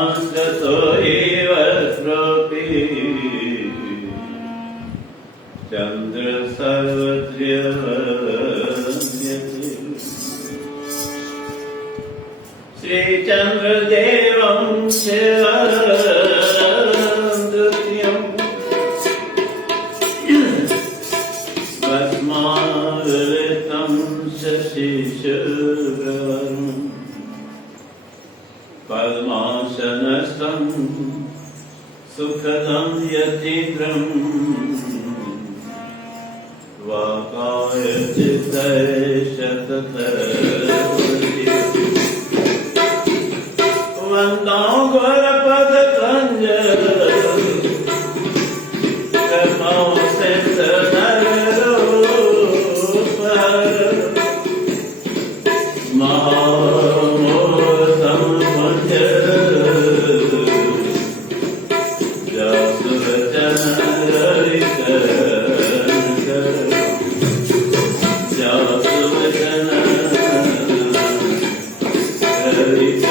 गतो एव श्रोति चंद्र सर्वत्र श्री चंद्रदेवं शिवं भस्मावृतं शशिशुभ्रं पद्मासनस्थं सुखदं यतीन्द्रं वाकाय चित्तये वंदो गुरुपद कंज कर्मो सिंध नरूप महामूर्तम पुंज जस वचन ललित जस वचन ललित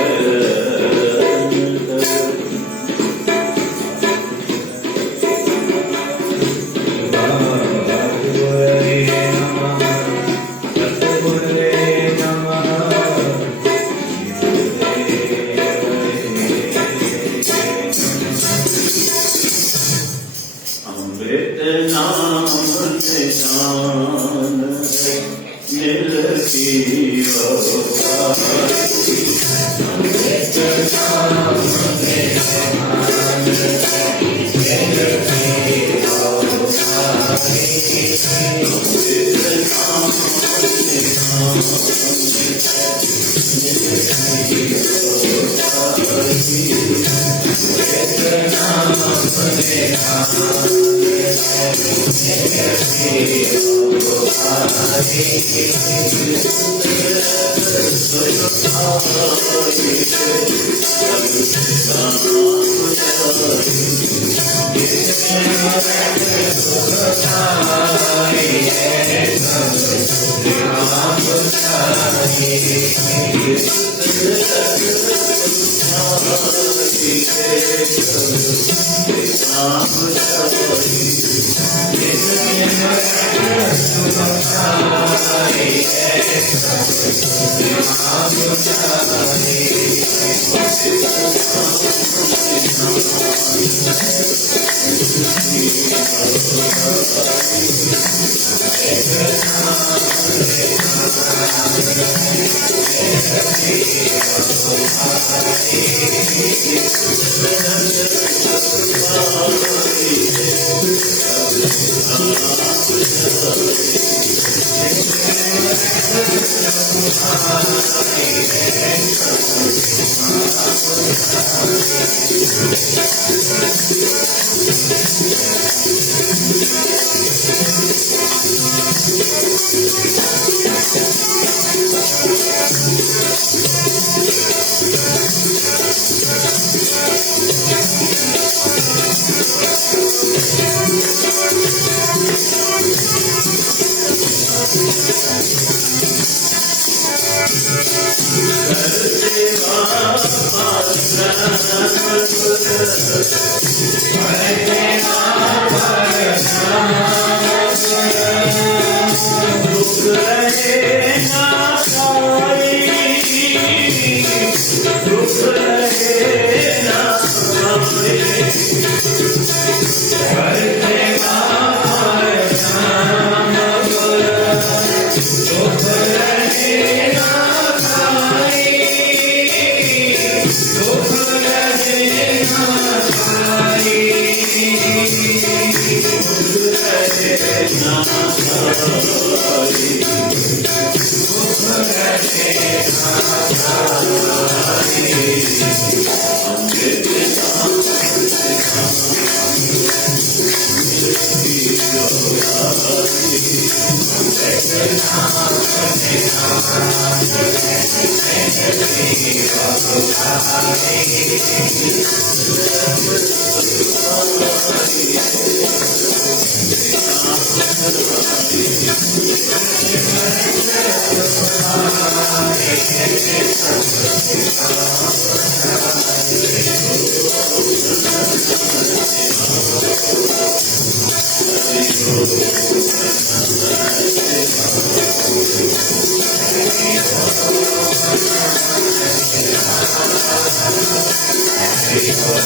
It's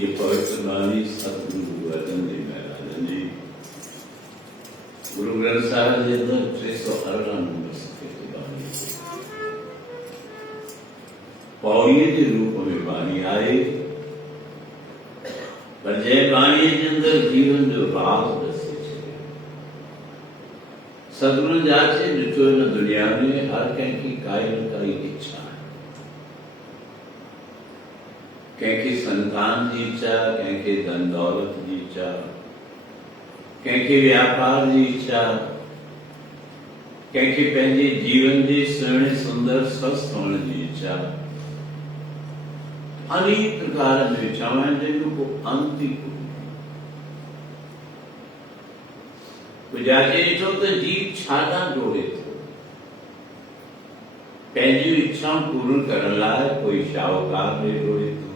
ये पवित्र वाणी सतगुरु वचन जी महाराज जी गुरु ग्रंथ साहिब जे अंदर 318 नंबर सफ़े ते वाणी पौड़ीअ जे रूप में वाणी आहे पर जंहिं वाणीअ जे अंदर जीवन जो राज़ दसे छॾियो सतगुरु जाचे ॾिठो हिन दुनिया में हर कंहिंखे काई न काई इच्छा आहे कंहिंखे संतान जी इच्छा कंहिंखे धन दौलत जी इच्छा कंहिंखे व्यापार जी इच्छा कंहिंखे पंहिंजे जीवन जे सुहिणे सुंदर स्वस्थ होण जी इच्छा अनेक प्रकार जूं इच्छाऊं आहिनि जंहिंजो को अंत ई कोन्हे जाचे ॾिठो त जीव छाॾा डोड़े थो पंहिंजियूं इच्छाऊं पूर्ण करण लाइ कोई शाहूकार ॾे डोड़े थो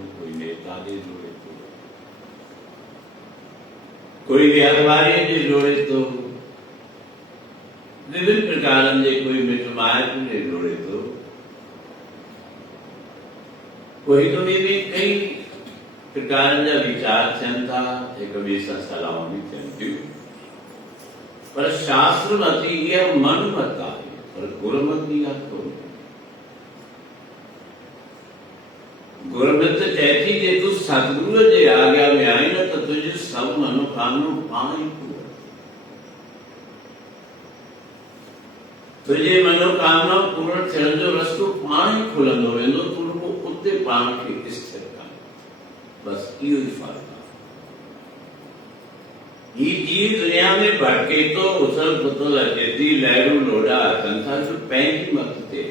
कोई व्यापारी जे जोड़े तो विभिन्न प्रकार जे कोई मिट माइट जे जोड़े तो कोई तो भी कई प्रकार जा विचार थियनि था एक ॿिए सां सलाहूं बि थियनि थियूं पर शास्त्र मती इहा मन मत आहे पर गुरमती इहा कोन्हे गुरमत चए थी जे तूं सतगुरुअ जे आज्ञा में आई न त तुंहिंजी सभु मनोकामना पाण ई पूर्ण तुंहिंजी मनोकामना पूर्ण थियण जो रस्तो पाण ई खुलंदो वेंदो तूं रुगो उते पाण खे स्थिर कर बस इहो ई फ़र्क़ु आहे ही जीव दुनिया में भटके थो उथल पुथल अचे थी लहरूं लोॾा अचनि था जो पंहिंजी मत ते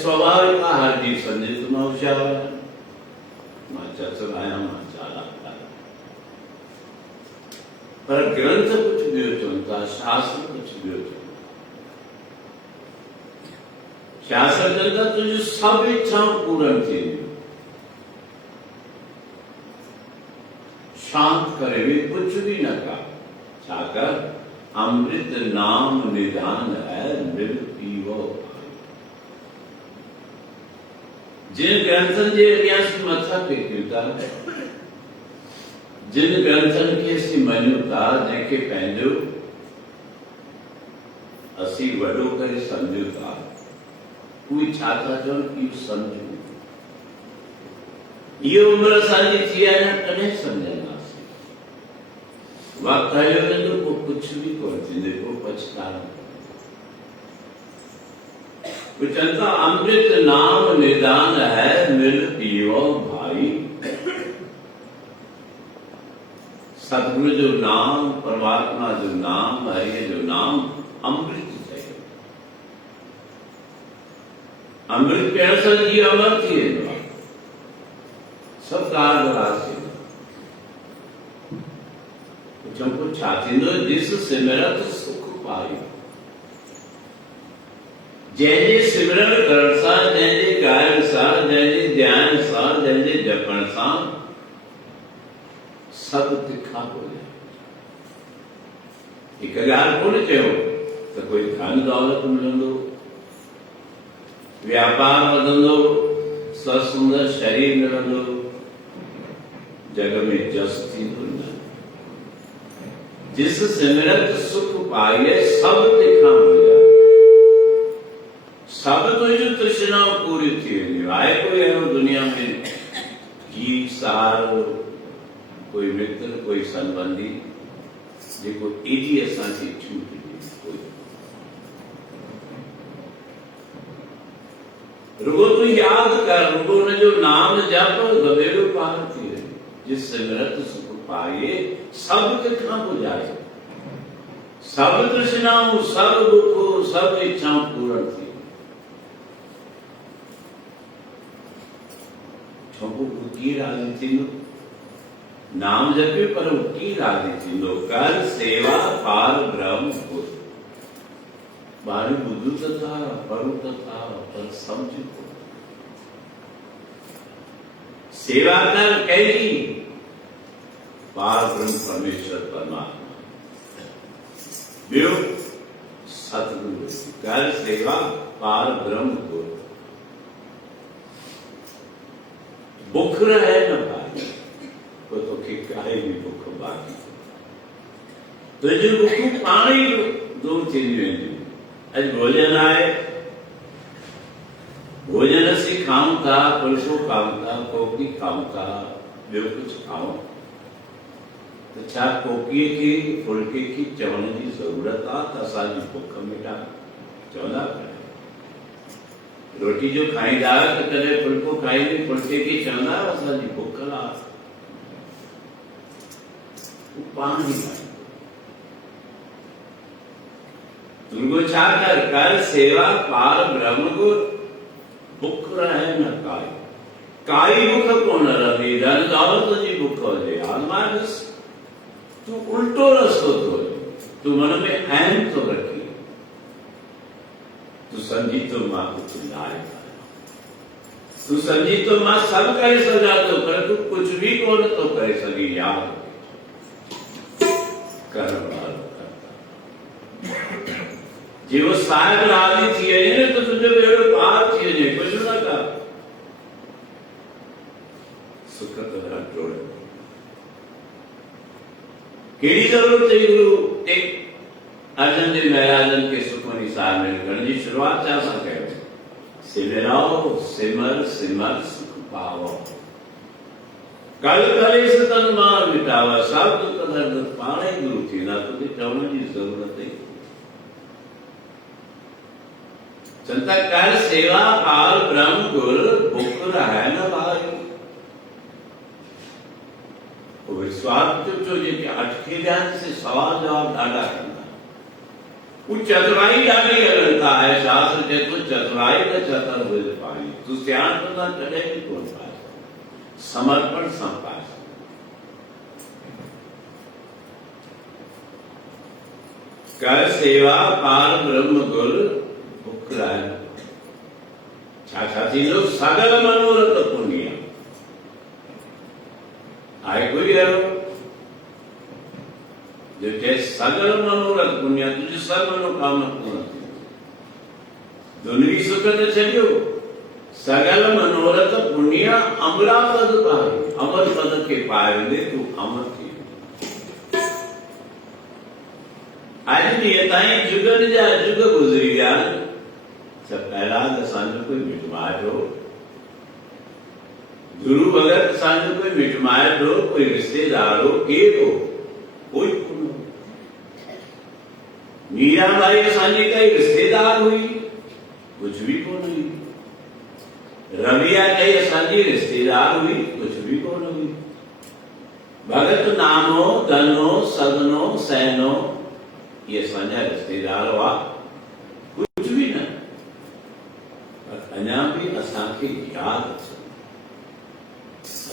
स्वाभाविक हर जीव समझे तो मां होशियार आहियां मां चतुर आहियां मां चालाक आहियां पर ग्रंथ कुछ ॿियो चवनि था शास्त्र कुछ ॿियो चवनि शास्त्र चवनि था तुंहिंजूं सभु इच्छाऊं पूर्ण थींदियूं शांत करे बि कुछ भी न कर छाकर अमृत नाम निदान है मृग पीवो जिन ग्रंथन जे अॻियां मथा टेकियूं था जिन ग्रंथन खे असीं मञूं था जंहिंखे पंहिंजो असीं वॾो करे सम्झूं था उहे छा था चवनि इहो सम्झूं इहो उमिरि असांजी थी आहे न कॾहिं सम्झंदासीं वक़्तु हलियो वेंदो पोइ कुझु बि कोन थींदो पोइ पछतावा चंदा अमृत नाम निदान है मिल पियो भाई सतगुरु जो नाम परमात्मा जो नाम है ये जो नाम अमृत है अमृत पियण सां जीव अमर थी वेंदो आहे सभु कारगरासी पुछो छा थींदो जिस सिमरत सुख पाई जंहिंजे सिमरन करण सां जंहिंजे ॻाइण सां जंहिंजे ध्यान सां जंहिंजे जपण सां सभु तिखा हो जाए हिकु ॻाल्हि कोन चयो त कोई धन दौलत मिलंदो व्यापार वधंदो सुंदर शरीर मिलंदो जग में जस थी दुनिया। जिस सिमरत सुख पाए सब दिखा हो जाए। सब तो जो तृष्णा पूरी थी आए कोई है दुनिया में जीव सहारो कोई मित्र कोई संबंधी जेको एडी असांजी छूट कोई रुगो तू याद कर रुगो न जो नाम जप गवेरो पार थी जिस सिमरत सुख पाए सब किथा बुझाए। सब तृष्णाओं सब दुखों सब इच्छाओं पूर्ण थी। छोकु की राजी थी नाम जपे पर की राजी थी कर सेवा पार ब्रह्म को बारी बुद्धू तथा परू तथा पर समझ को सेवा कर कैली पार ब्रह्म परमेश्वर परमात्मा व्यो सतगुरु कर सेवा पार ब्रह्म को भूख रहे न भाई को तो काहे भी भूख बाकी तो जो भूख पानी दूर थी वेंदी। अज भोजन आए भोजन से खाऊं था पुलसो खाऊं था कोकी खाऊं था ॿियो कुछ खाऊं तो छा कोकीअ खे फुल्के खे चवण जी ज़रूरत आहे त असांजी भुख मिटा चवंदा रोटी जो खाईंदा त कॾहिं फुल्को खाईंदे फुल्के खे चवंदा असांजी भुख आहे हू पाण ई तुर्गो छा कर सेवा पार ब्रह्म को भुख रहे न काई भुख कोन रही धन दौलत जी भुख हुजे आज़माइश तू उल्टो रस्तो थो तू मन में अहम तो रखी तू समझी तो मां कुछ लाए तू समझी तो मां सब करे सघां थो पर तू कुछ भी कोन तो करे सघी याद कर वारो करता जीव साहिब राजी थी वञे तो तुझो बेड़ो पार थी वञे कुछ न कर सुख तरह टोड़ केड़ी जरूरत है गुरु एक अर्जन देव महाराजन के सुखमनी सार में गण जी शुरुआत छा सां कयो सिमराओ सिमर सिमर सुख पाओ कल कलेश तन मां मिटावा सब दुख दर्द पाणे गुरु थींदा तुझे चवण जी जरूरत है। संता कर सेवा पाल ब्रह्म गुर भुख रहे न भाई स्वार्थ जो जेके अटके ध्यान से सवाल जवाब ॾाढा कंदा वो चतुराई ॾाढी हलंदा है शास्त्र जे तो चतुराई न चतर हुए पाई तू सियाण कंदा कॾहिं बि कोन पाए समर्पण सां पाए कर सेवा पार ब्रह्म गुर भुख रहे छा थींदो सगल मनोरथ पुण्य आए कोई है जो के सगल मनोरथ पुण्य तुझे सब मनोकामना पूर्ण थी दुनिया सुख न छॾियो सगल मनोरथ पुण्य अमरा पद पाए अमर पद के पाए दे तू अमर थी आज ॾींहं ताईं जुगनि जा जुग गुज़री विया सब पहला असांजो कोई मिटमाइट हो गुरु भगत असांजो कोई मिटमाइट हो कोई रिश्तेदार हो केर हो कोई कोन हो मीराबाई असांजी कई रिश्तेदार हुई कुछ भी कोन हुई रविया कई असांजी रिश्तेदार हुई कुछ भी कोन हुई भगत नानो धनो सदनो सैनो ये असांजा रिश्तेदार हुआ कुछ भी न अञा भी असांखे याद अचे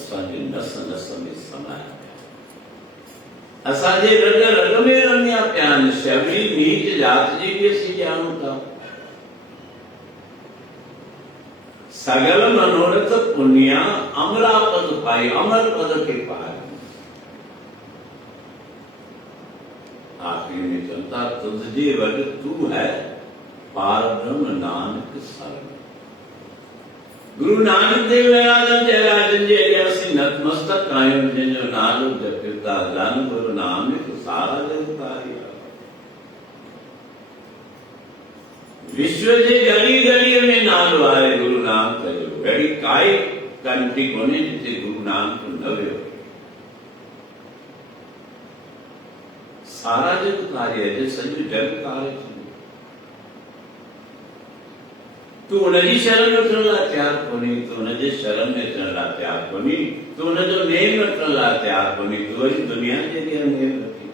असांजे नस नस में समाया पिया असांजे रग रग में रमिया पिया शबरी नीच जात जी भी असीं ॼाणूं था सगल मनोरथ पुण्य अमरा पद पाई अमर पद के पाए आखिरी में चलता तुझे वट तू है पार ब्रह्म नानक शरण गुरु नानक देव राजन जय राजन जय जयसी नतमस्तक कायम जो नालो जपिता जन गुरु नाम ने तो सारा जग तारिया विश्व जे गली गली में नालो आए गुरु नाम कयो गड़ी काय कंटी कोने जिते गुरु नाम तो नवे सारा जग कार्य है सॼो जग कार्य तू उनजी शरण में अचण लाइ तयारु कोन्हे तू उनजे शरण में अचण लाइ तयारु कोन्हे तू उनजो नेम वठण लाइ तयारु कोन्हे तू वरी दुनिया जे अॻियां नेम रखी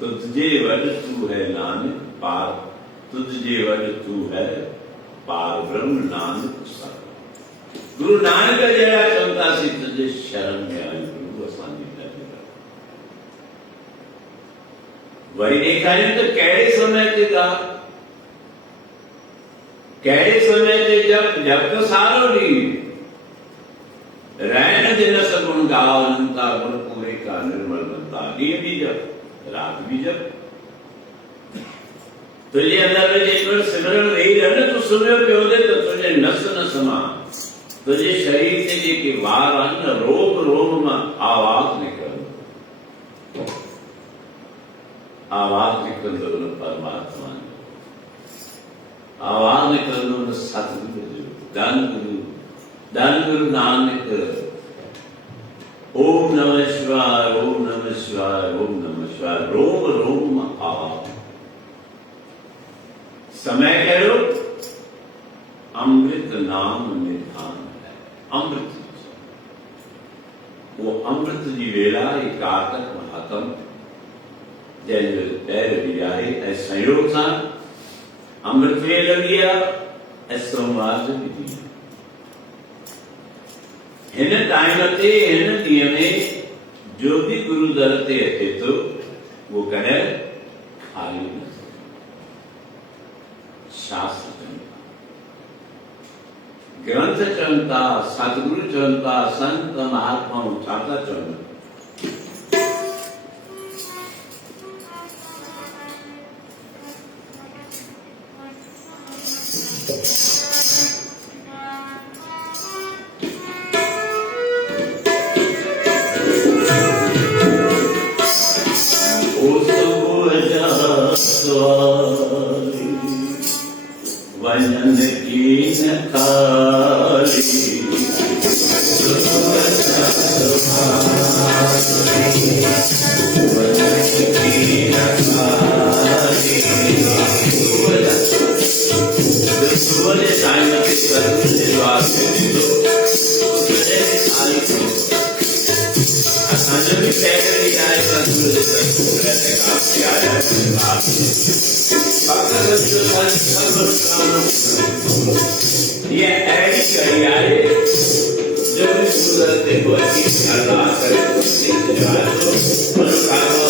तुझे वड तू है नानक पार तुझे वड तू है पार ब्रह्म नानक सत गुरु नानक जहिड़ा चवंदासीं तुझे शरण में आहियूं गुरु असांजी वही ॾेखारियूं त कहिड़े समय ते था कहिड़े समय ते जब त सारो ॾींहुं रहण जे न सगुण गाओ अनंता गुण पूरे का निर्मल बनता ॾींहुं बि जप रात बि जप तुंहिंजे अंदरि जेकर सिमरन वेही रहे न तूं सुम्हियो पियो हुजे त तुंहिंजे नस नस मां तुंहिंजे शरीर ते जेके वार आहिनि न रोम रोम मां आवाज़ निकिरंदो आवाज निकरंदो उन परमात्मा आवाज निकरंदो उन सतगुरु जो धन गुरु नानक ओम नमः शिवाय ओम नमः शिवाय ओम नमः शिवाय रोम रोम आवाज समय करो अमृत नाम निधान है अमृत वो अमृत जी वेला एक कारतक महात्म जंहिंजो पैर बि आहे ऐं संयोग सां अमृत वेल लॻी आहे ऐं सोमवार जो बि ॾींहुं हिन टाइम ते हिन ॾींहं में जो बि गुरु दर ते अचे थो वो कॾहिं खाली न थिए शास्त्र चवनि था ग्रंथ चवनि था सतगुरु चवनि था संत महात्माऊं छा था चवनि वजन की न खाली ये ऐसी करियारे जो सूरत देखो कि अरदास करे तो मनोकामना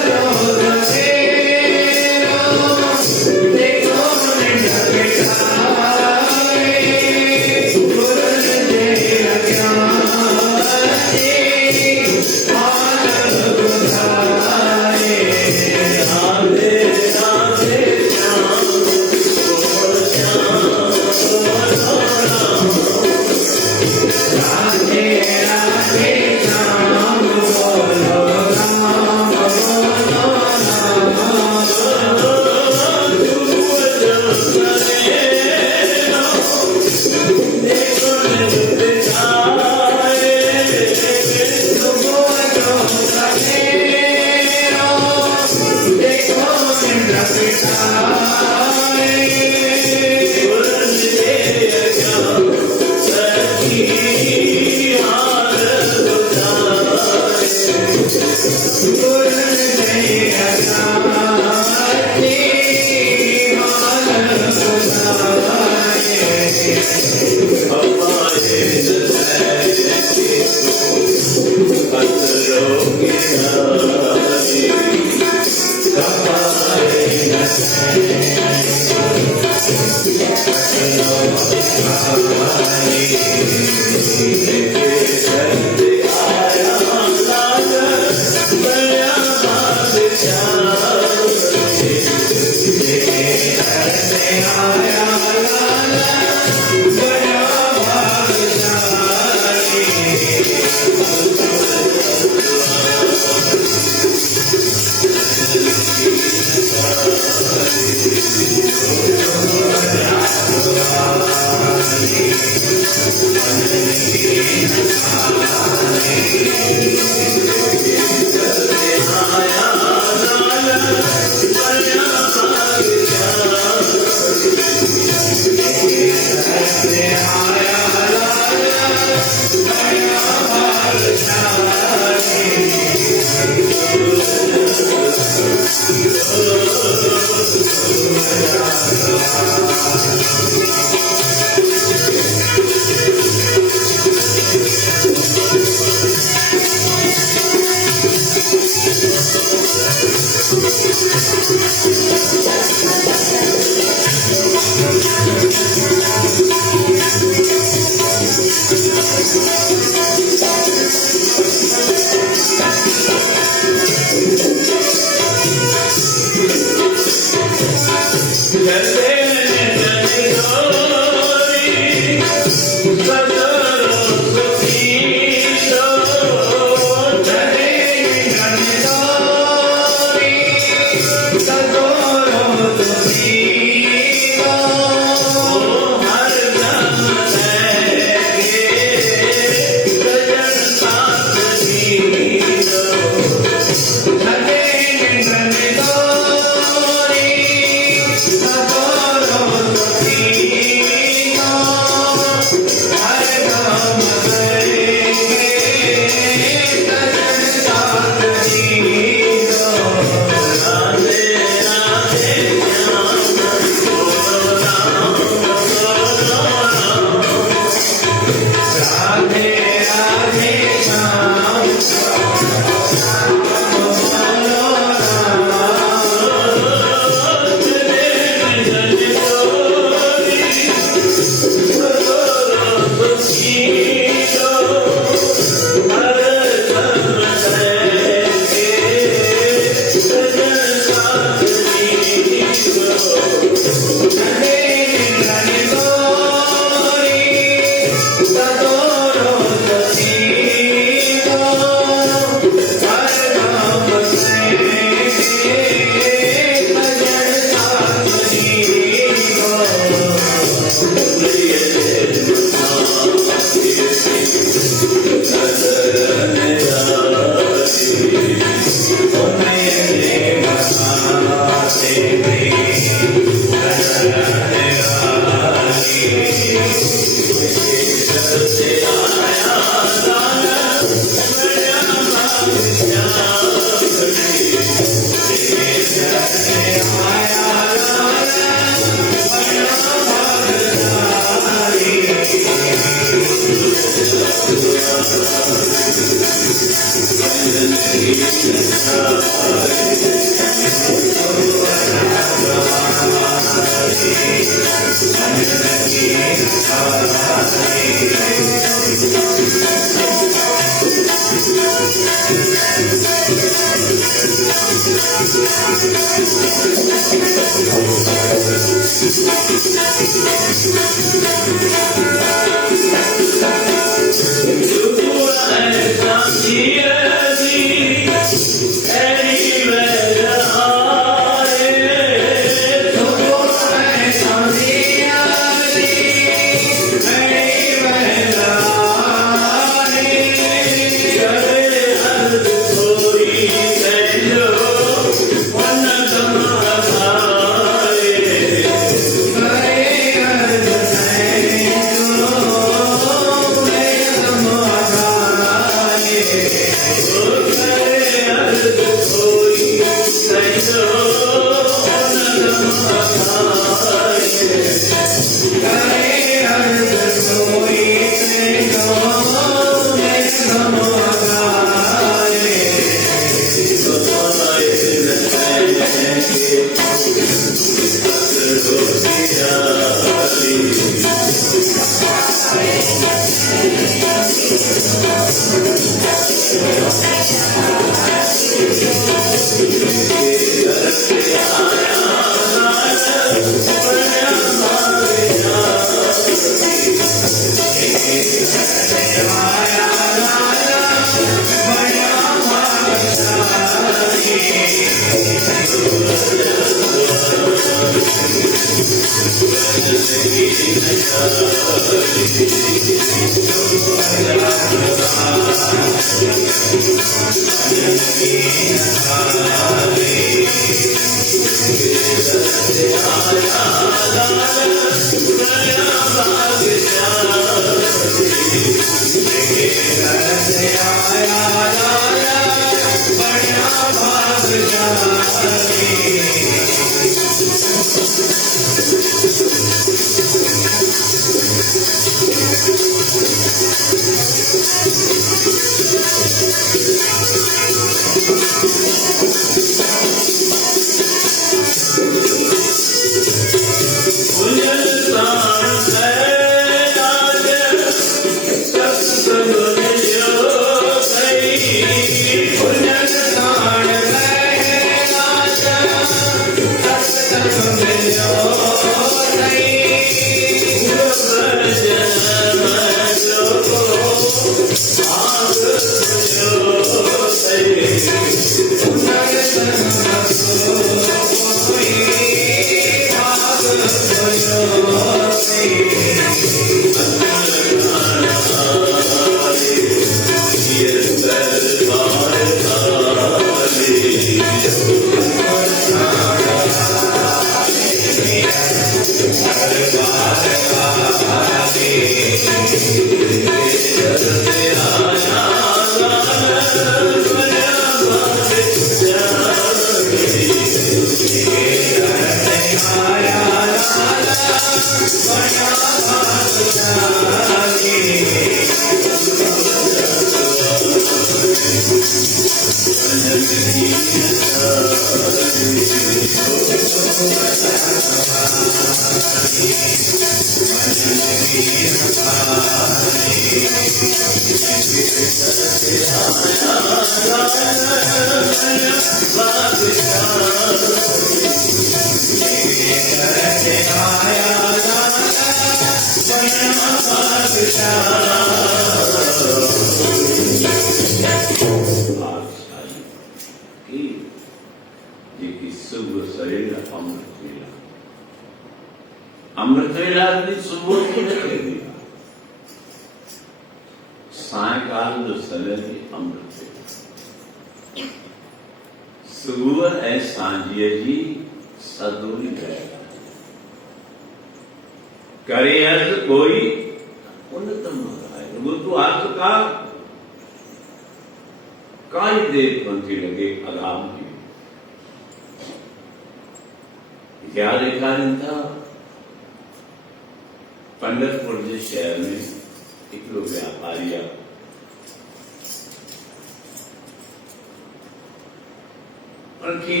उनकी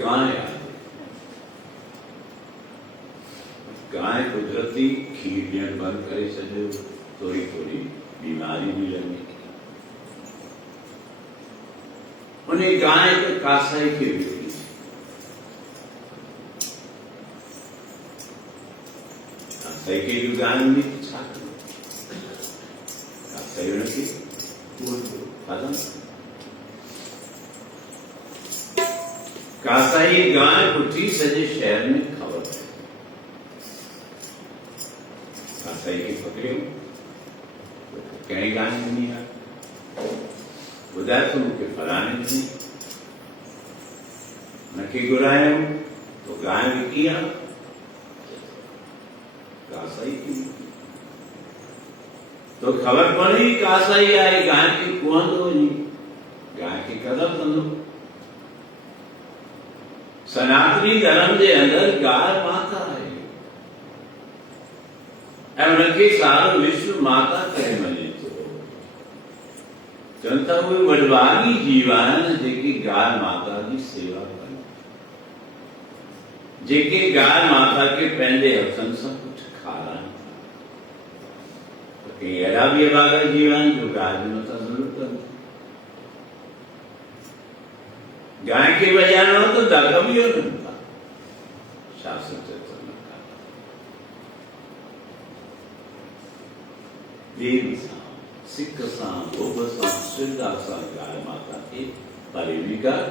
गाय आती, गाय कुदरती खीर ॾियण बंदि करे छॾियो, थोरी थोरी बीमारी बि लॻी। उन गाय खे कासाई खे विकिणी, कासाई खे जो गाय हूंदी त छा कंदो? कासाई हुनखे खाधो। कासाई गाय उठी सॼे शहर में ख़बर पई। कासाई खे पकड़ियो, कंहिं गाय ॾिनी आहे, ॿुधाए त मूंखे फलाणे ॾिनी, हुनखे घुरायो तो गाय विकी आहे, कासाई खे तो ख़बर पड़ी कासाई आहे गाय खे कुहंदो वञी, गाय खे क़दर कंदो। सनातनी धर्म जे अंदरि गाय माता आहे ऐं हुनखे सारो विश्व माता करे मञे थो। चवनि था उहे वॾवारी जीव आहिनि जेके गाय माता जी सेवा कनि, जेके गाय माता खे पंहिंजे हथनि सां कुझु खाराइनि था। कई अहिड़ा बि अभागा जीव आहिनि जो गाय जे मथां ज़ुल्म कनि। गाय खे वॼाइणो त दग बि वञनि था, शास्त्र चर्चा न था। देव सां, सिक सां, लोभ सां, श्रद्धा सां गाय माता खे परे बि कर।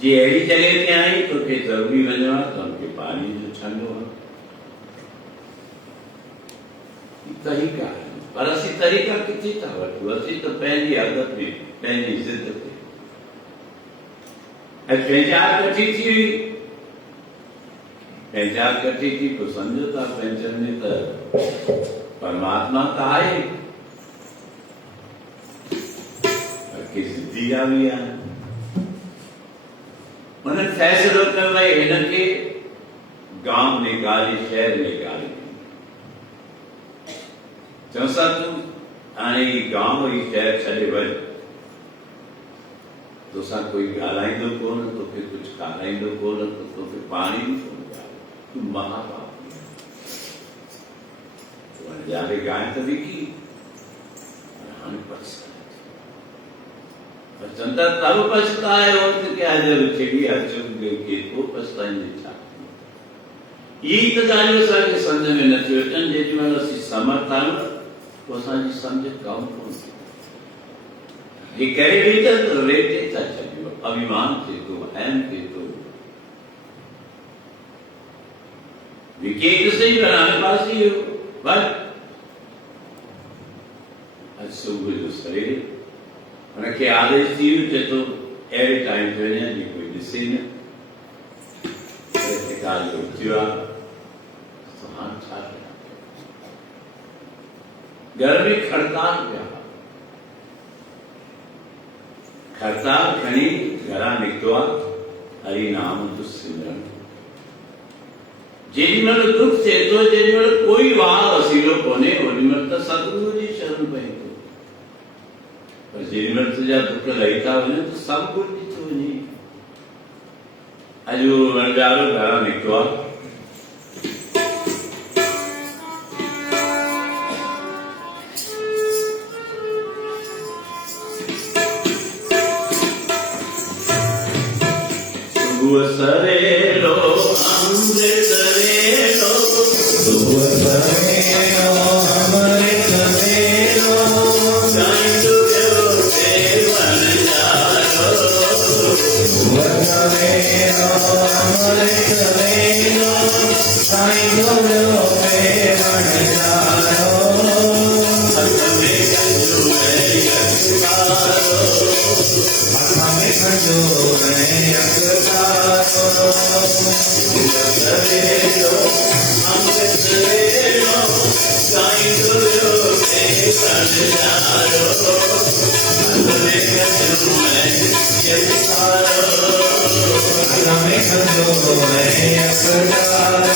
जे अहिड़ी जॻह ते आई तोखे ज़रूरी वञिणो आहे त हुनखे पाणी जो छंडो आहे। तरीक़ा आहे, पर असीं तरीक़ा किथे था वठूं? असीं त पंहिंजी आदत में, पंहिंजी ज़िद ते पंहिंचार कठी थी हुई, पंहिंचार कठी थी पोइ सम्झो था पंहिंजनि में त परमात्मा त आहे, के ज़िद्दी जा बि आहिनि। उन्हनि फ़ैसिलो कयो भई हिनखे गांव निकाली, शहर निकाली। चवसा तूं हाणे ही गांव ही शहर छॾे वञ, तोसां कोई ॻाल्हाईंदो कोन, तोखे कुझु खाराईंदो कोन, तोखे पाणी बि कोन ॾियारे, तूं महापापी आहीं। जाके गांइ त विकी, हाणे पछताए थो। चवंदा तारो पछतायो त क्या ज़रूरत छेड़ी अचो के को पछताईंदे छा? इहे त ॻाल्हियूं असांखे सम्झ में नथियूं अचनि। जेॾी महिल असीं समर्थ आहियूं तो असांजी सम्झ कम कोन थी। ये करे भी तो रेटे था छॾियो, अभिमान थिए थो, अहम थिए थो। विकेट से ही बनाने पास ही हो बस। अॼु सुबुह जो सवेरे हुनखे आदेश थी वियो, चए थो अहिड़े टाइम ते वञे जीअं कोई ॾिसे न। काल जो उथियो आहे तो हाणे छा कयां? घर में खड़ताल पिया, खड़ताल खणी घरां निकितो आहे, हरि नाम जो सिमरन। जेॾी महिल दुख थिए थो, जेॾी महिल कोई वाह वसीलो कोन्हे, ओॾी महिल त सतगुरू जी शरण पईंदो। पर जेॾी महिल तुंहिंजा दुख लही था वञनि त सभु भुलिजी थो वञे। अॼु उहो वणजारो घरां निकितो आहे, सवेलो अमृत सवेलो, सुबह सवेलो अमृत सवेलो, साईं तुझो सेवन जारो। सुबह सवेलो अमृत सवेलो, साईं तुझो सेवन जारो। हमें कंजो है यशकारो, हमें कंजो है यशकारो। सवेलो अमृत सवेलो, साईं तुझो सेवन जारो। हमें कंजो है यशकारो, हमें कंजो है यशकारो।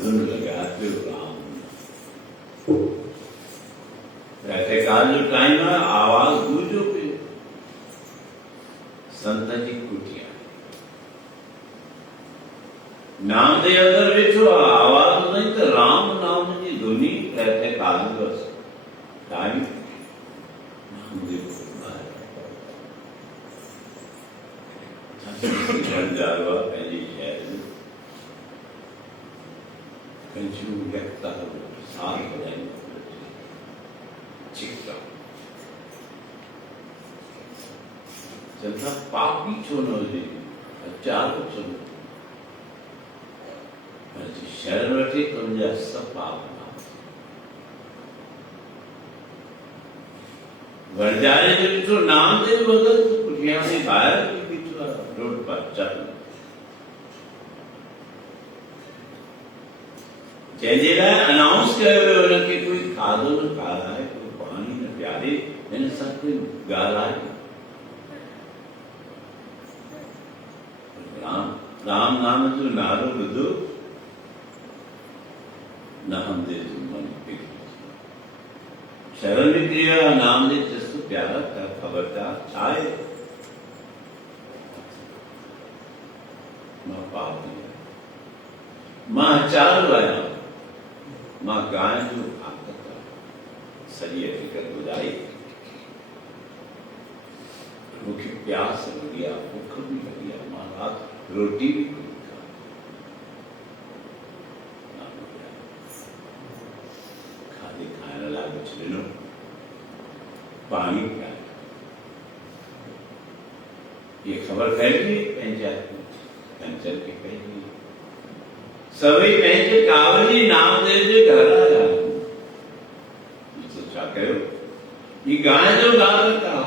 धुन लगाते हो राम। रहते काल जो टाइम है आवाज गूंजो पे संत जी कुटिया नाम दे अगर वेठो आवाज नहीं तो राम नाम जी धुनी रहते काल बस टाइम नाम दे जावा पहली शहर में कंचू व्यक्ता साल बजाई चिकता जनता पापी छोनो जे चार छोनो शहर वठी तुमजा सब पाप वरजारे जो नाम दे बगल कुटिया से बाहर रोड पर चल जैसे अनाउंस करे उनके कोई खादो न खादा है कोई पानी न प्यारे इन सब कोई गाला है राम नाम जो नारो बुद्धू नाम दे मन शरण क्रिया नाम दे जसु प्यारा का खबरदार चाहे मां पाप मां चाल आया मां गाय जो आकत सही हकीकत बुझाई मुख्य प्यास लग गया भूख भी लग गया मां रात रोटी भी खाने खाने लगा कुछ दिनों पानी पिया ये खबर फैल गई पंचायत में कंचन के पहले सभी पहले कावली नाम दे घर आया सोचा करो ये गाय जो गा रखा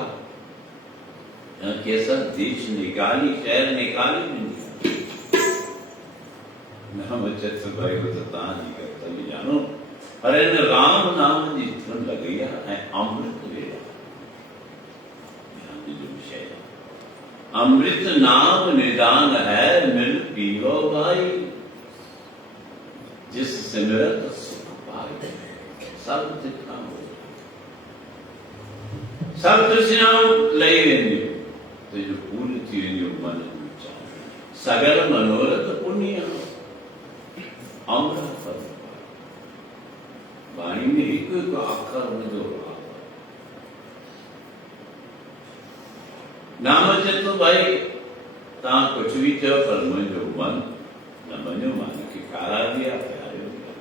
कैसा देश निकाली शहर निकाली नाम अच्छे भाई को तो तानी करता भी जानो अरे न राम नाम जी धुन लगैया है अमृत वेला जो विषय अमृत नाम निदान है मिल पियो भाई जिस सिमरत सुख पाए सब तिथा हो सब तृष्णाओं लई वेंदी तो जो पूरी थी वेंदी मन सगल मनोरथ पुण्य अमृत पद वाणी में एक अक्षर में जो नाम चेतो भाई ता कुछ भी चो पर मुझे मन न मनो मान की कारा दिया प्यारे दिया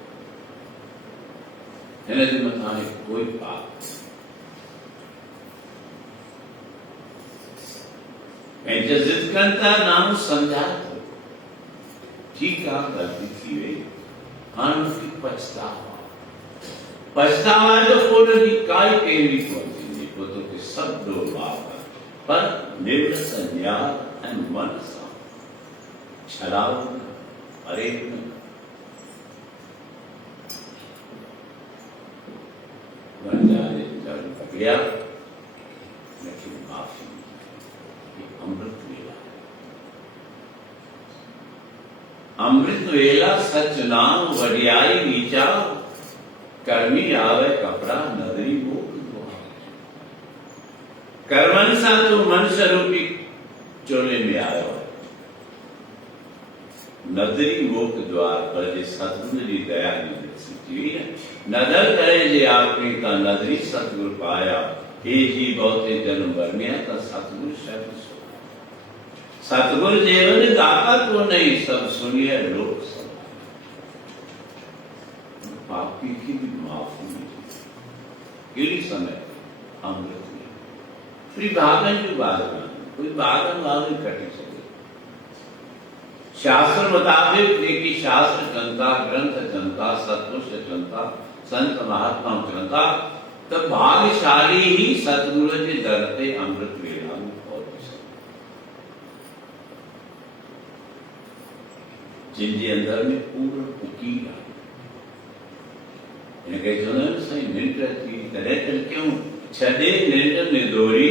है जी मथा कोई पाप मैं जिद करता नाम समझा ठीक है गलती थी वे हाँ की पछतावा जो पूर्ण की काई केवी पहुंची नहीं को तो कि सब दो बाप पर निर्भर संज्ञा एंड मन सा छलाव अरे गया लेकिन माफी अमृत वेला अमृत वेला सच नाम वडियाई नीचा कर्मी आवे कपड़ा नदरी मोक कर्मन सा तो मनुष्य रूपी चोले में आयो है नदरी मोक द्वार पर जे सतगुरु जी दया की नदर करे जे आपने का नदरी सतगुरु पाया हे जी बहुते जन्म बरमिया का सतगुरु शब्द सो सतगुरु जीवन दाता को नहीं सब सुनिए लोक सब पापी की भी माफी नहीं समय अमृत में फिर भागन जो बागन कोई बागन वागन कटी सके शास्त्र मुताबिक देखी शास्त्र जनता ग्रंथ जनता सत्पुरुष जनता संत महात्मा जनता तो भाग्यशाली ही सतगुरु के दर पे अमृत वेला में पहुंच सके जिनके अंदर में पूर्ण उकील आ એને કહે છે ને સહી નિંદ્રથી કરે તર ક્યું છડે નિંદ્ર નિદોરી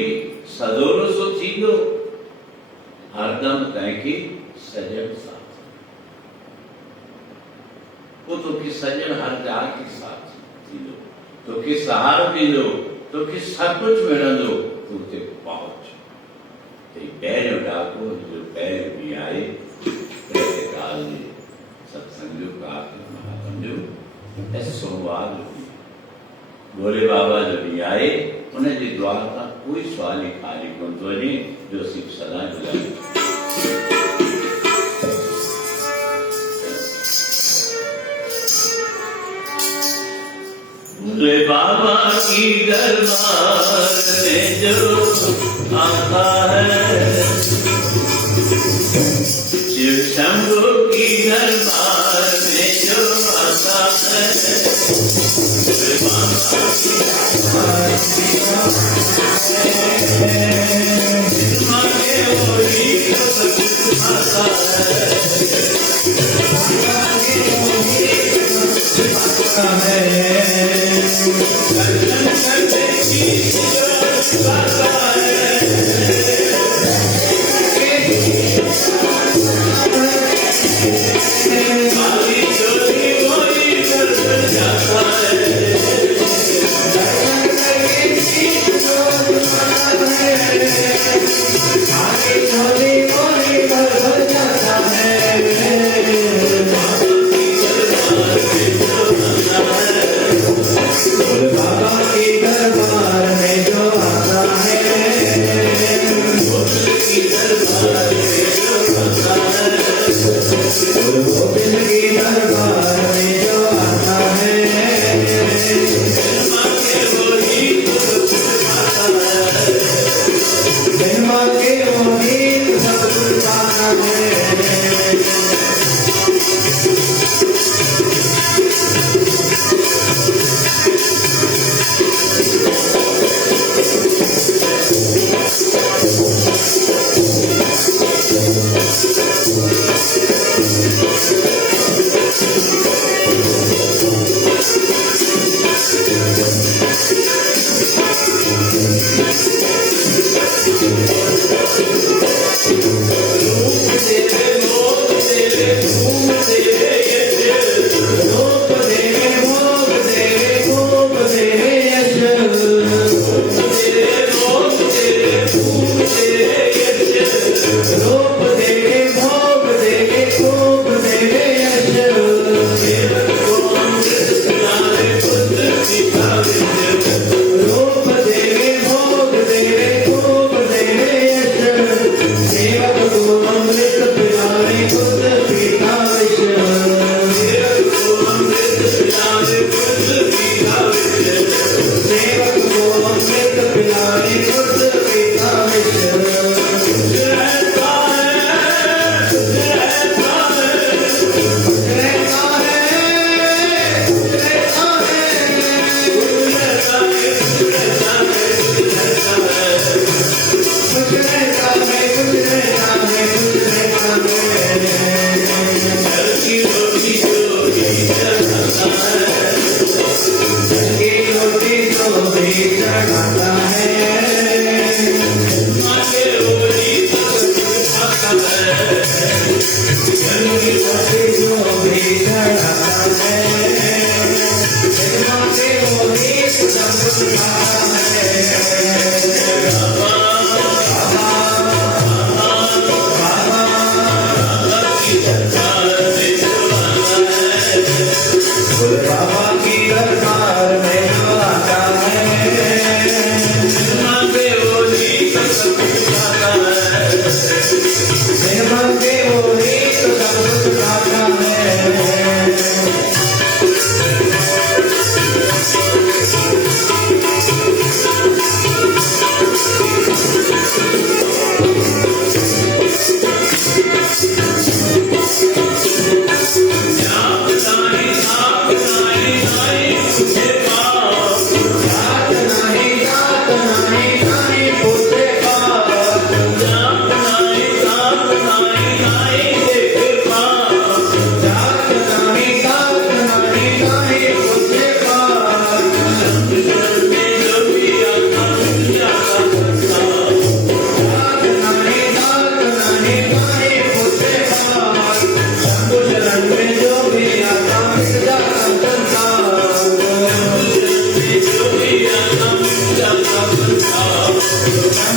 સદોરો સો થીંદો હરદમ તૈકી સજન સાથ वो तो कि सजन हर जाग के साथ थींदो तो कि सहारो ॾींदो तो कि सब कुछ मिलंदो तो उते पहुच ते पहिरियों ॾाको जो पहिरियों बि आहे प्रेत काल जे सत्संग जो कार्य महात्म जो ऐं सोमवार जो बि भोले बाबा जो बि आहे उनजे द्वार खां कोई सवाल ई खाली कोन थो वञे जो असीं सदा ॿुधायूं भोले बाबा की दरबार में जो आता है शिव शंभू की दरबार में जो आता है भोले बाबा की दरबार आता है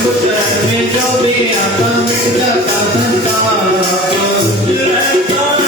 कुछ में जो भी आता मिट जाता संसार रहता है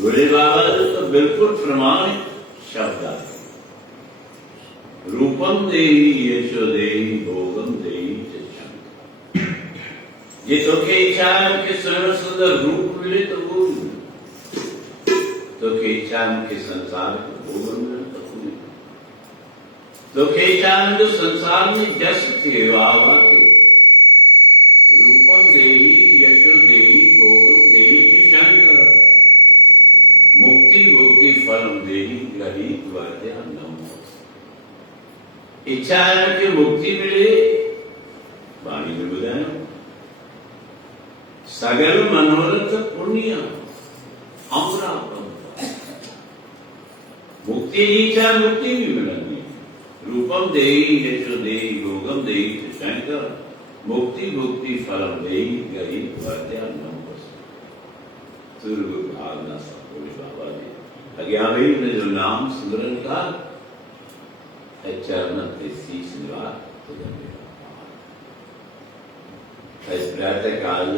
भोले बाबा तो बिल्कुल प्रमाणित शब्द है। रूपम देहि यशो देहि भोगम देहि च शंकर। ये तो के इच्छा के सर्व सुंदर रूप मिले तो वो तो के इच्छा के संसार को भोगम मिले तो वो तो के इच्छा जो संसार में जस थे वावा थे। रूपम देहि यशो देहि भोगम देहि च शंकर। मुक्ति मुक्ति फलम देहि गही द्वाद्या नमो। इच्छा है कि मुक्ति मिले, वाणी में बताया सगल मनोरथ पुण्य अमरा मुक्ति इच्छा मुक्ति भी मिलनी। रूपम देहि यशो देहि भोगम देहि च शंकर। मुक्ति मुक्ति फलम देहि गही द्वाद्या नमो। सुरगुरु भावना भोले बाबा ने अज्ञानी ने जो नाम सुमरन का चरण शीश निवार प्रातः काल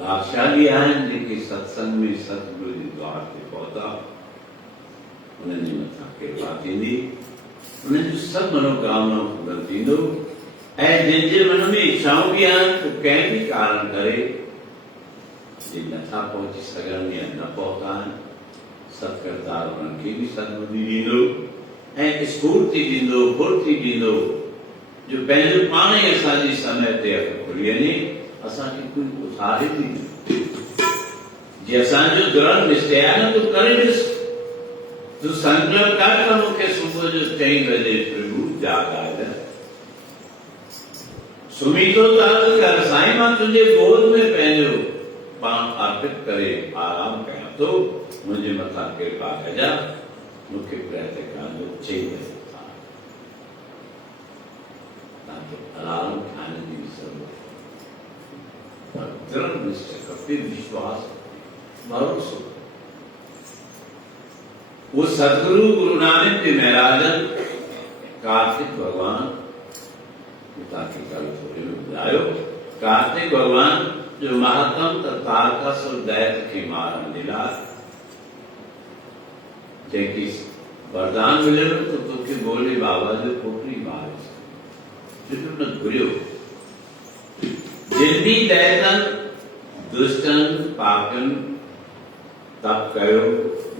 भागशाली आयन जिनके सत्संग में सतगुरु जी द्वार पे पहुंचा उन्होंने मथा के बातें दी उन्हें जो सब मनोकामना पूर्ण दीदो ऐ जिन मन में इच्छाओं भी आन तो कह भी कारण करे जिन नथा पहुंची सगन में न पहुंचान सत्कर्ता उनके भी सद्बुद्धि दींदो ऐं स्फूर्ति दींदो फुर्ती दींदो जो पंहिंजो पाण ई असांजी समय ते अख खुली वञे असांखे कोई उथारे थी जे असांजो दृढ़ निश्चय आहे न तूं करे ॾिस तूं संकल्प कर त मूंखे सुबुह जो 4 बजे प्रभु जाॻाए सुम्ही थो त अर्ज़ु कर साईं मां तुंहिंजे गोद में पंहिंजो पाण अर्पित करे आराम कयां थो मुझे मथा कृपा कजा मुख्य प्रातः काल जो 6 बजे था ताकि अलार्म खाने की जरूरत दृढ़ निश्चय कभी विश्वास भरोसा वो सदगुरु गुरु नानक देव महाराजन कार्तिक भगवान ताकि कल थोड़े में बुलायो कार्तिक भगवान जो महात्म तारकस और दैत्य के मारन दिला जैकी वरदान मिले तो तोखे बोले बाबा जो पोटरी मार न घुरियो जिन भी दैतन दुष्टन पाकन तप कयो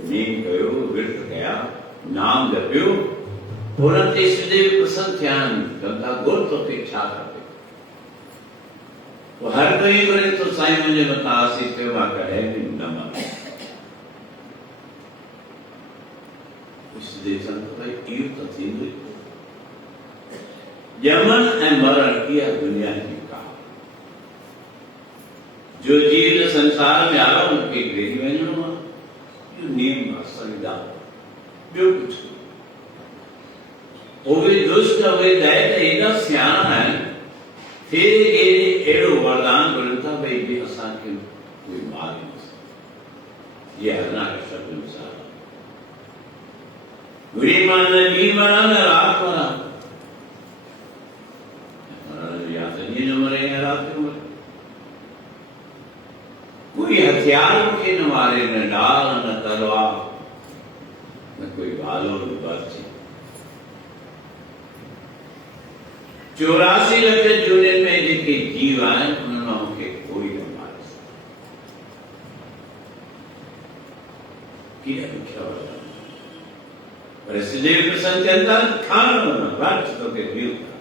नीम कयो विरत कया नाम जपियो उन्हनि ते सदैव प्रसन्न थिया आहिनि कंदा गुर तोखे छा खपे वो हर कोई करे तो साईं मुंहिंजे मथां आसीस कयो मां कॾहिं बि न मनां इसलिए संत भाई इहो त थींदो जमन ऐं मरण इहा दुनिया जी कहावत जो जीव संसार में आयो उनखे घिरी वञिणो आहे इहो नियम आहे संविधान ॿियो कुझु उहे दुष्ट उहे दैत एॾा सियाणा आहिनि फिर अहिड़ो वरदान घुरनि था भई जे असांखे उहे मारे न सघे ये हरणाकश्यप जो मिसाल आहे घुरी मां न ॾींहुं मरां न राति मरां या त ॾींहं जो मरे या राति जो मरे कोई हथियार मूंखे न मारे न डाल तलवार न कोई भालो न बर्छी। 84 लख जूनियन में जेके जीव आहिनि उन्हनि मां मूंखे कोई न मारे सघे। कीअं ॾुखिया वॾा पर सुदेव प्रसन्न चवनि था खानो न वर्ष तोखे ॾियूं था।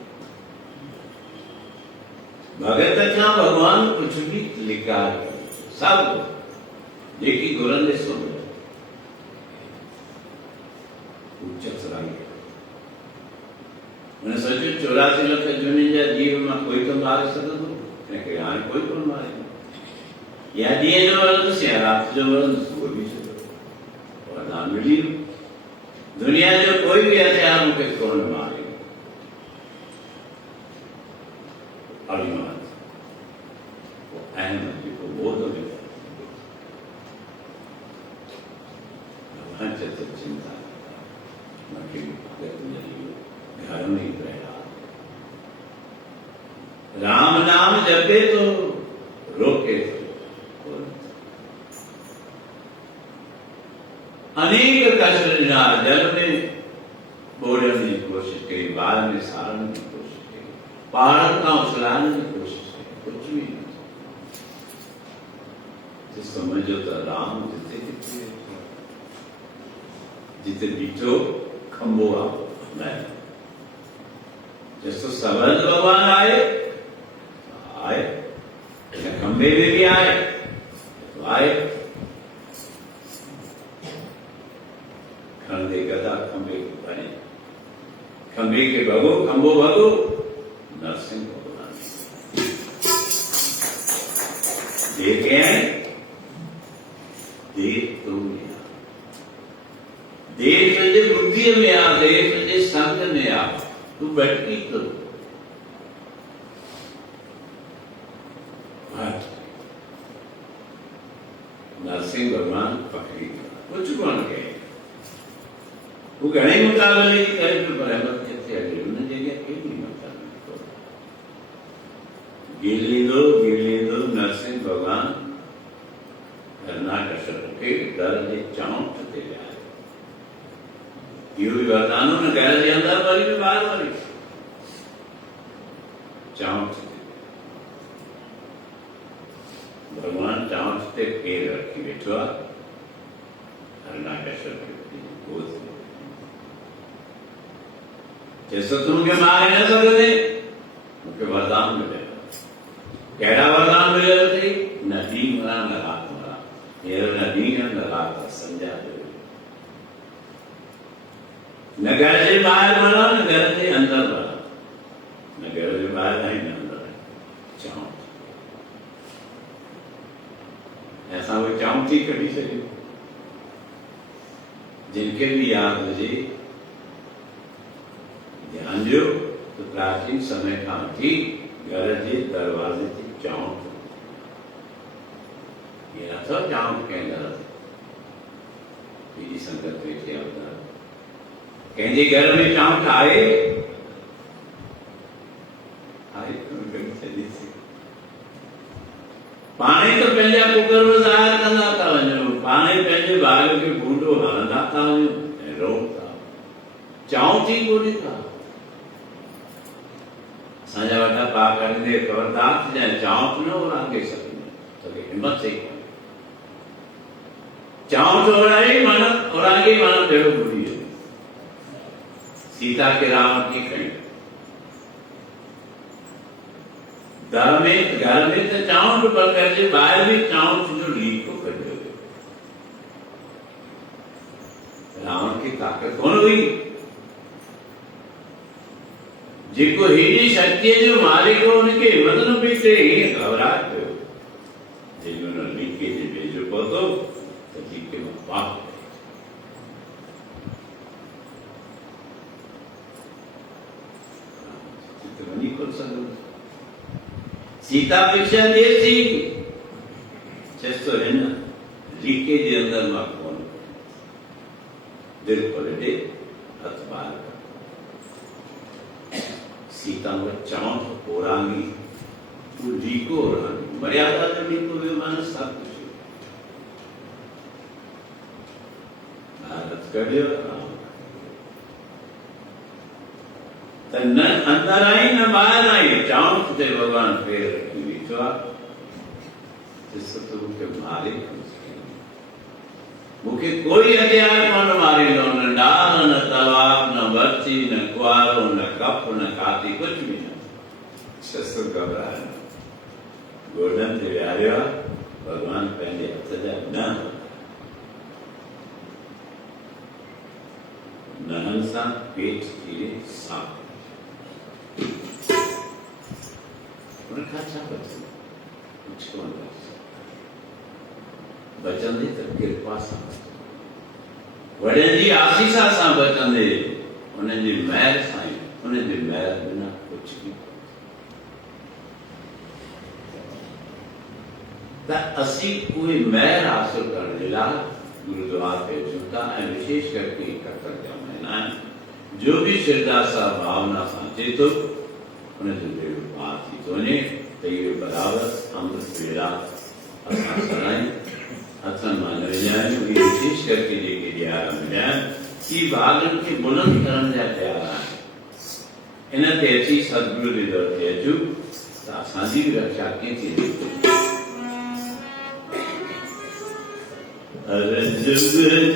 भगत खां भॻवान कुझु बि लिकाए सभु जेकी घुरंदे सो उचसराई मैंने सोचो 84 लख जूनियन जा जीव मां कोई तो मारे सघंदो हिनखे हाणे कोई कोन मारे। या ॾींहं जो वणंदुसि या राति जो वणंदुसि उहो बि छॾो वरदान मिली वियो। दुनिया जो कोई भी हथियार मूंखे कोन मारे। अभिमान अहम जेको बोध में चिंता घर में ही रहा। राम नाम जपे तो रोके तो अनेक कष्ट ॾिना। जल में ॿोड़ण जी कोशिश कई, बाल में सारण की कोशिश कई, पहाड़नि खां उछलाइण जी कोशिश कई, कुछ भी नहीं। तो समझो तो राम जिते किथे जिते बीठो खंबो आ जैसो सबंध भगवान आए आए खंबे में भी आए तो आए। खंडे गदा खंबे को बने, खंबे के भगो खंबो भगो नरसिंह भगवान देखे हैं। देख तुम देख तुझे बुद्धि में आ, देख तुझे संग में आ, तू भटकी तो नरसिंह भगवान पकड़ी कुछ कोन कहे। वो घणे मुकाबले की करे पर रहमत किथे हले उन जगह केॾी मुकाबले गिलींदो नरसिंह भगवान हिरण्यकश्यप खे दर जे चौंठ ते विहारियो। इहो बि वरदानो न घर जे अंदरि वरी बि ॿाहिरि वरी चौंठ ते भगवान चौंठ ते पेर रखी वेठो आहे। हिरण्यकश्यप खे गोद में जैसे तुमके मारे न सघंदे मूंखे वरदान मिलियो। कहिड़ा वरदान मिलियो अथई? न ॾींहुं मरा न राति मरा, हींअर न ॾींहुं न राति संझा जो न घर जे ॿाहिरि मरा न घर जे अंदरि मरा, न घर जे ॿाहिरि आई न अंदरि चऊं ऐसा उहे चऊं थी कढी सघियो। जिनखे भी याद हुजे ध्यान ॾियो तो प्राचीन समय खां वठी घर जे दरवाजे ते चौंठ ये अथव चौंठ कंहिं घर बीजी संगत वेठी आहे कंहिंजे घर में चौंठ आहे पाणे तो पंहिंजा कुकर ज़ाहिर कंदा था वञो, पाणे पंहिंजे ॿार खे बूंडो हणंदा था वञो ऐं रोक था चऊं थी कोन्हे था। असांजा वॾा पा करंदे ख़बरदार थी जाए चऊं न उरांगे सघंदे तोखे हिम्मत सही कोन्हे। चऊं तो उरांगे माना बेड़ो बुरी वियो। सीता के रावण की खड़ी घर में तो चाउंठ पर करके ॿाहिरि भी चाउंठ जो लीको कढियो वियो। रावण की ताक़त कोन हुई जेको हेॾी शक्तिअ जो मालिक हो उनखे हिम्मत न पई थिए, हीअं घबराए पियो। जेॾी हुन लीके जे वेझो पहुतो त लीके मां पाक वञी कोन सघंदो। सीता परीक्षा देर थी चेस तो हिन लीके जे अंदरि मां कोन दिलि खोले ॾे हथ ॿाहिरि सीता में चौंठ ओरांगी वो लीको ओरांगी मर्यादा जो लीको वियो माना सब कुछ हथ कढियो त न अंदर आई न ॿाहिरि आई चांस ते भॻवान पेर रखी बीठो आहे तूं मूंखे मारे मूंखे कोई हथियार कोन मारींदो न डाल न तलवार न वर्ची न कुआरो न कप न काती कुझु बि न शस्त्र घबराए गोॾनि ते विहारियो आहे भॻवान पंहिंजे हथ जा न नहनि सां पेट चीरे साफ़ उनखां छा बचंदो कुझु कोन बचंदे त कृपा सां वॾनि जी आसीसा सां बचंदे उन्हनि जी महर सां ई उन्हनि जी महर बिना कुझु बि त असीं उहे महर हासिल करण जे लाइ गुरुद्वार पे जुटा ऐं विशेष करके कटक जा महीना आहिनि जो बि श्रद्धा सां भावना सां अचे थो उनजो बेड़ो पार थी थो वञे त इहो बराबरि अमृत वेला असां सरायूं हथनि मां न विझायूं इहे विशेष करके जेके ॾियारा मिलिया आहिनि ई भागनि खे बुलंद करण जा ॾियारा आहिनि इन ते अची सतगुरू जे दर ते अचूं त असांजी बि रक्षा कीअं थींदी हर जुग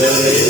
Hare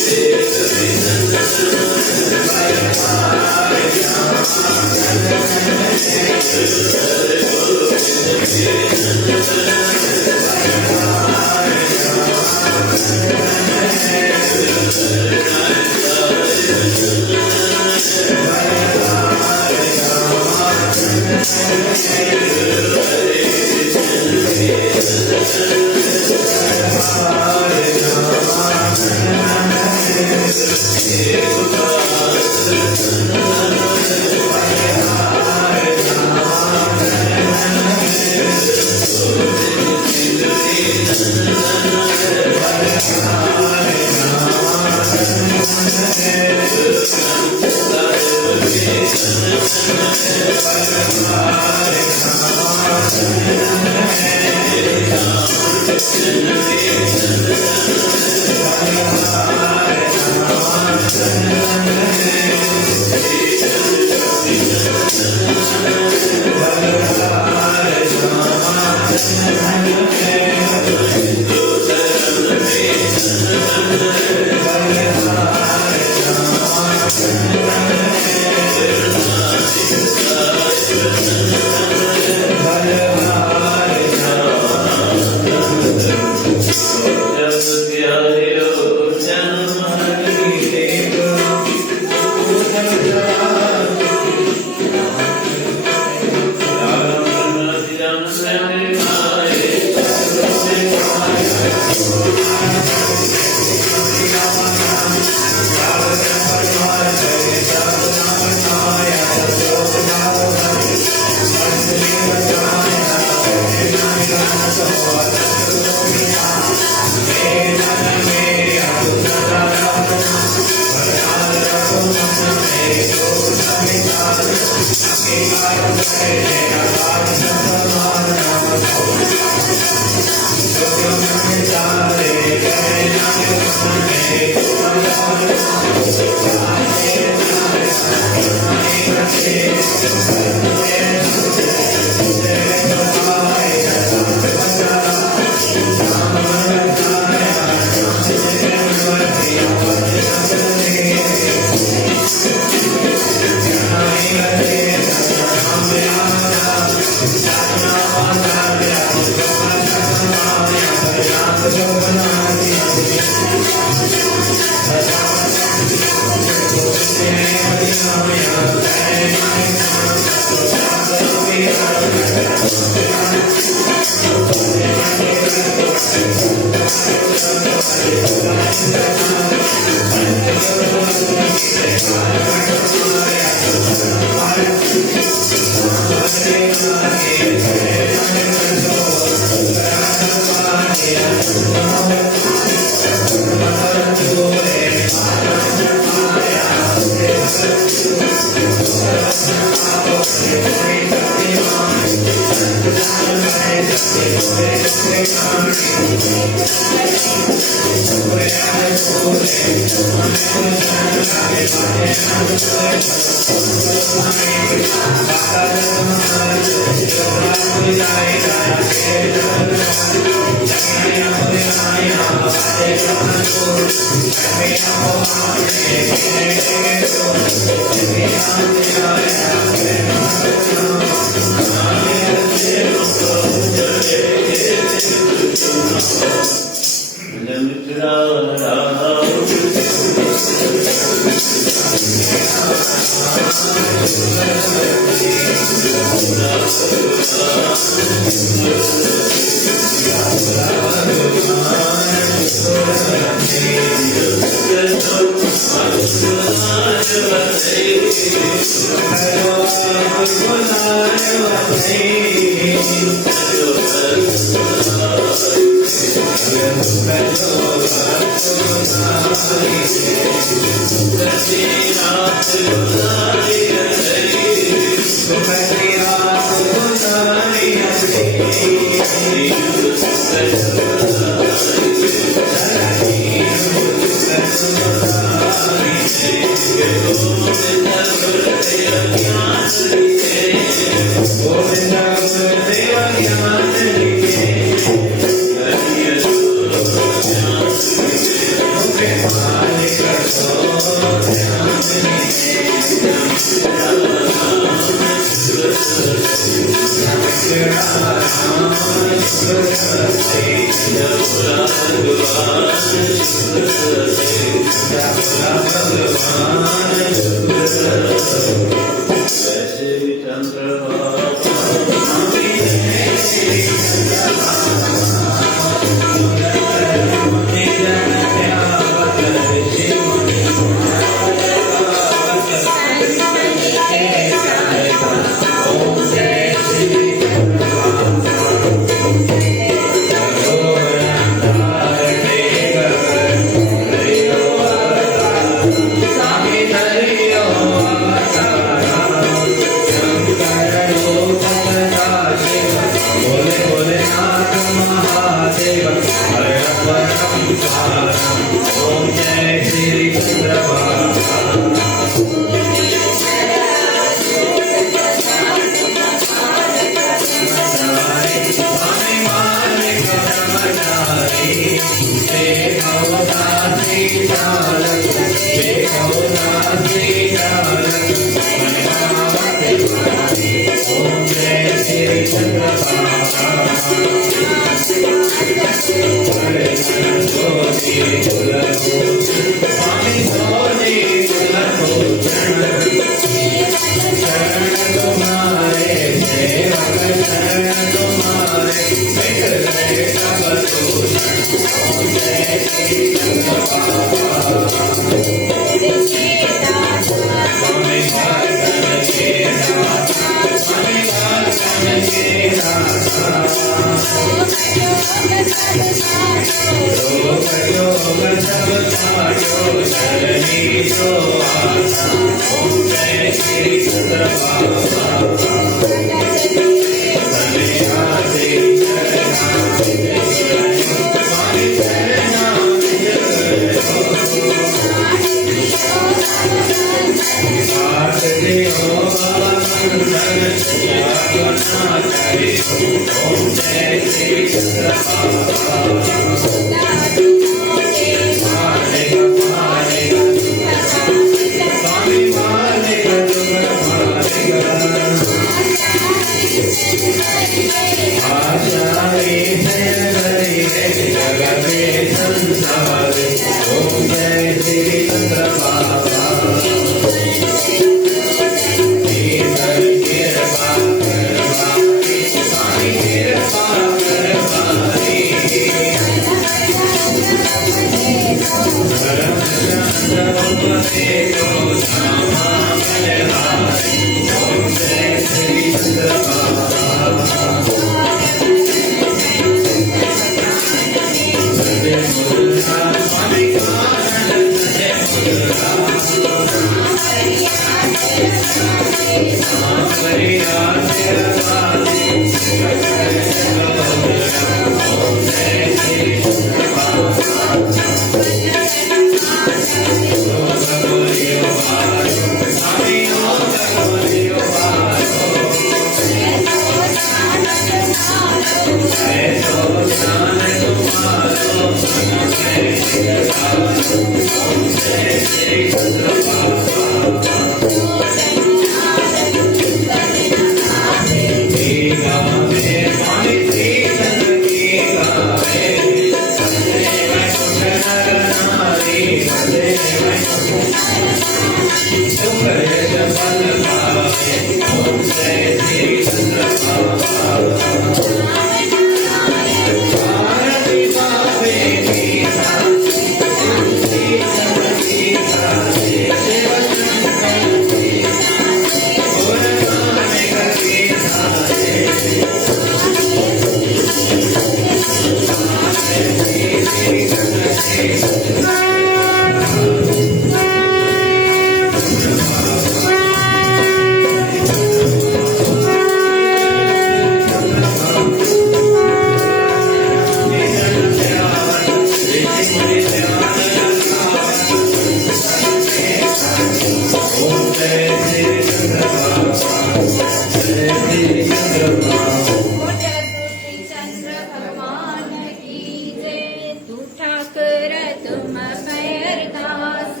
तुम पे अरदास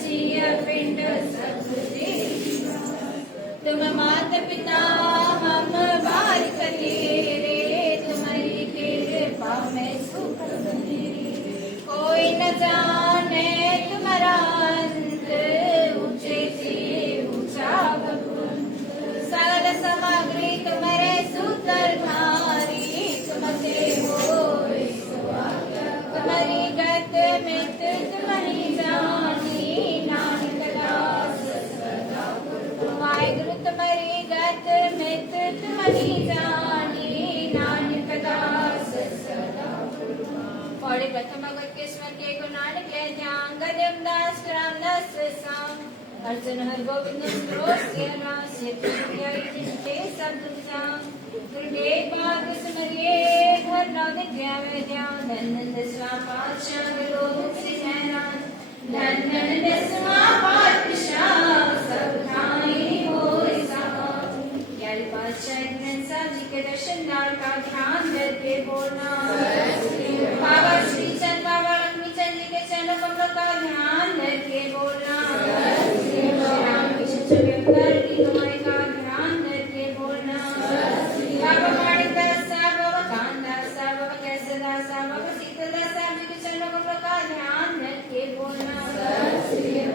जिय पिंड सब तेरी दास। तुम मात पिता हम बारिक तेरे, तुम्हारी कृपा में सुख बने। कोई न जाने तुम्हारा अंत, ऊंचे से ऊंचा भगवंत। सकल सामग्री तुम्हारे सूत्र धारी, तुमसे होए सुआग्या। तुम्हारी गत मित तुम्हारी जानी, नानक दास सदा गुरु। वाहिगुरु तुम्हारी गत मित तुम्हारी जानी, नानक दास सदा गुरु। पौड़ी प्रथम अगत किस्मत के गुरु नानक के ध्यान, गद्यम दास रामदास साम। अर्जुन हर गोविंद स्रोस्य रास्य के शब्द जान। गुरुदेव पाद स्मरिये घर नौ विद्या ध्यान। धन दसवा पातशाह गुरु श्री जयनाथ। धन धन दसवा पातशाह सब ठाई होए साथ। ग्यारह पातशाह ग्रंथ साहब जी के दर्शन दान का ध्यान करके बोलना। बाबा श्री चंद बाबा लक्ष्मी चंद जी के चरणों कमलों का ध्यान करके बोलना। श्री राम कृष्ण चक्रवर्ती की कमाई का ध्यान करके बोलना। बाबा माणिक दास साहब, बाबा कान दास साहब, बाबा कैसे दास साहब, बाबा शीतल दास साहब जी के चरणों कमलों का ध्यान करके बोलना।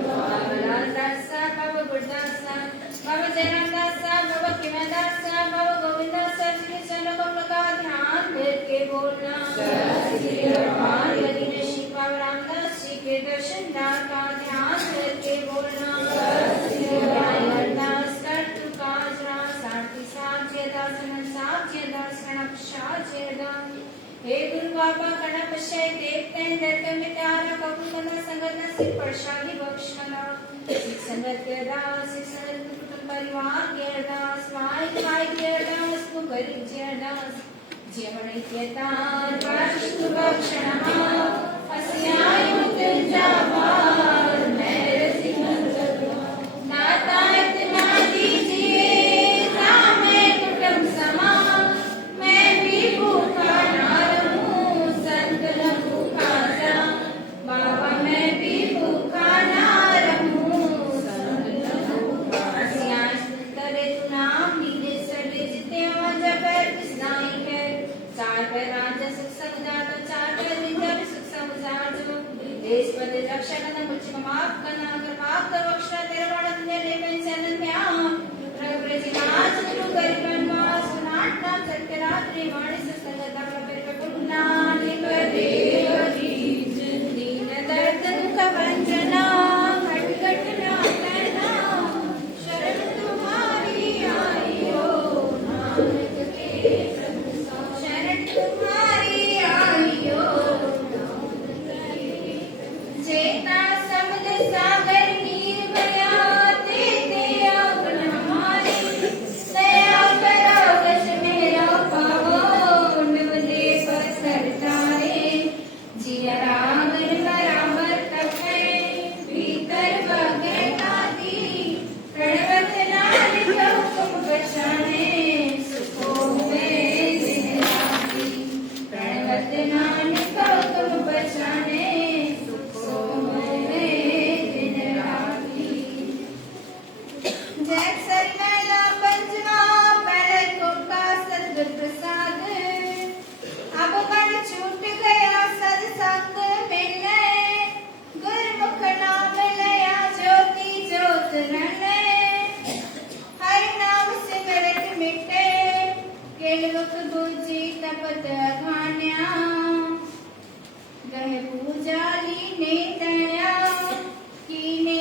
बाबा लाल दास साहब, बाबा गुरदास साहब, बाबा जयराम दास साहब, बाबा किमय दास साहब, बाबा गोविंद दास साहब जी के चरणों कमलों का ध्यान करके बोलना। भगवान यदि ऋषि बाबा रामदास जी के दर्शन दान का ध्यान करके बोलना। दास कर्तु काज राम सारथी साहब जय दास अनंत साहब जय दास कणप शाह जय दास। हे गुरु बाबा कणप शय देखते दर्द मिटारा, कबूल करना संगत न सिर प्रसादी बख्शना। सिख संगत के दास, सिख संगत कुटुंब परिवार के दास, माई माई के दास, तू गरीब जय दास। जीवने के तार राष्ट्र बख्शना, हसियाई मुझ जावार मेरे सिंह नाता इतना दीजिए सामे कुटुंब समा। मैं भी भूखा ना रहूं संत न भूखा जा। बाबा मैं भी भूखा ना रहूं संत न भूखा। हसियाई करे तू नाम लीले सर्वे जिते हो जब किसनाई है। चार पे राजा सुख समझा तो चार पे विद्या भी सुख समझा जो। देश पर रक्षा करना मुझको माफ करना, अगर माफ कर बख्शना तेरा बड़ा दुनिया ले पेंशन ध्यान। रघु प्रति नाच गुरु गरीब बनवास, नाट नाच चलते रात्रि वाणी से संगत अपना पेट पे पुन्ना निकर देवरी। दीन दर्द दुख भंजना, घट घट ना कहना, शरण तुम्हारी आई हो नानक के शरण तुम्हारी आई हो। चेता समुद्र सागर नीर भया, तेते अगन हमारी। दया करो दश मेरा पावो, निवले पत्थर तारे। जिया रागन बराबर तपे, भीतर बगे दाती। प्रणवत नाम जो तुम बचाने, सुखो हुए दिन राती। प्रणवत नाम को तुम बचाने, सुखो हुए दिन राती। जय सरी मैला पंचमा पहले कोका सद्गुर प्रसाद। अब मन छूट गया सत्संग मिलने, गुरमुख नाम लया ज्योति ज्योत रणे। हर नाम सिमरत मिटे, केलवक बूझी तपत अघान्या। गह पूजा लीने तया, कीने